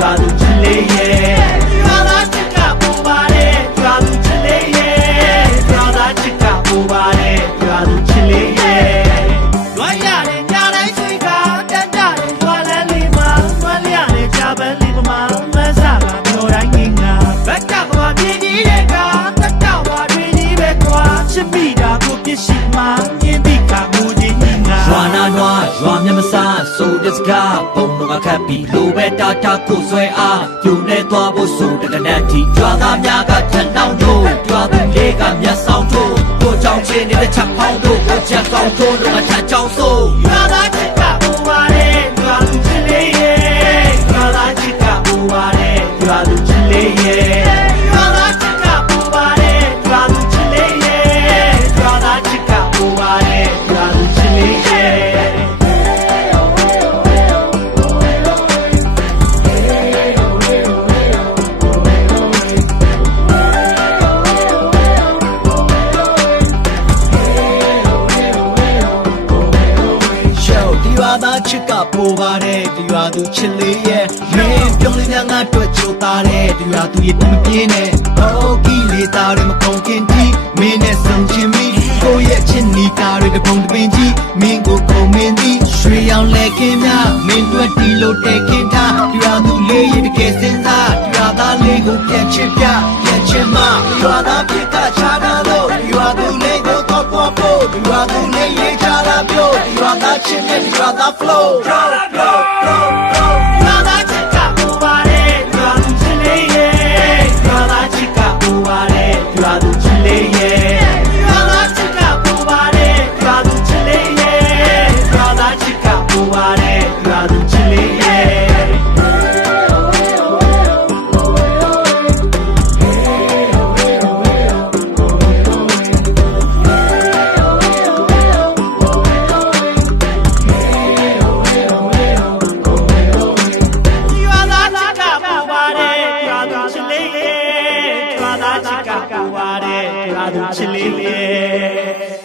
ရွာသူချစ်လေးရဲ့ရွာသားချစ်ကပူပါတယ်ရွာသူချစ်လေးရဲ့ရွာသားချစ်ကပူပါတယ်ရွာသူချစ်လေးရဲ့လွမ်းရတယ်ညာတိုင်းဆွေကတက်ကြတယ်ရွာလန်းလေးမှာလွမ်းလျရတယ်ဂျာပန်လေးမှာမဆာကပြောတိုင်းငင်ငါဘက်ကကွာပြင်းကြီးတဲ့ကတက်တော့ဝါတွေကြီးပဲကွာချစ်မိတာကိုပြစ်ရှိမှမြင်ပြီးကမူ ဆိုတဲ့စကားပုံတော့ခတ်ပြီးလိုပဲတာတာကိုဆွဲအားယူနေသွားဖို့ဆိုတဲ့ကနက်တီရွာသားများကထန်တောင်းတို့ရွာသူလေးကမျက်ဆောင်တို့ကိုကြောင်ချင်းနေတဲ့ချက်ဖောင်းတို့ကိုချက်ကောင်းတို့တို့ကထန်ချောင်းဆိုရွာသား ချစ်ကပိုပါတယ်ဒီရွာသူချစ်လေးရဲ့မင်းပြုံးလေးများငါတွေ့ချိုသားတယ်ဒီရွာသူရဲ့တမပြင်းနဲ့ဟောကီလေးသားတွေမကုန်ခင်တီမင်းနဲ့ဆုံချင်းမီကိုရဲ့ချစ်နီတာတွေတပုံတပင်ကြီးမင်းကိုကုန်မင်းသည်ရွှေရောင်လက်ခင်းများမင်းတွေ့တီလို့တဲ့ခင်ထားဒီရွာသူလေးရဲ့တကယ်စင်စားဒီရွာသားလေးကိုပြန်ချစ်ပြပြန်ချစ်မဒီရွာသားဖြစ်ကချားတယ်လို့ဒီရွာသူလေးကိုတော့ပေါ်ဖို့ဒီရွာသူလေး ရေးချလာပြောဒီရွာသားချစ်နဲ့ဒီရွာသား flow flow flow flow flow ရွာသားချစ်ကပူပါတယ်ရွာသူချစ်လေးရဲ့ရွာသားချစ်ကပူပါတယ်ရွာသူချစ်လေးရဲ့ရွာသားချစ်ကပူပါတယ်ရွာသူချစ်လေးရဲ့ရွာသားချစ်ကပူပါတယ်ရွာသူချစ်လေးရဲ့ရွာ ချစ်ကပူပါတဲ့ဒါသူချစ်လေးရဲ့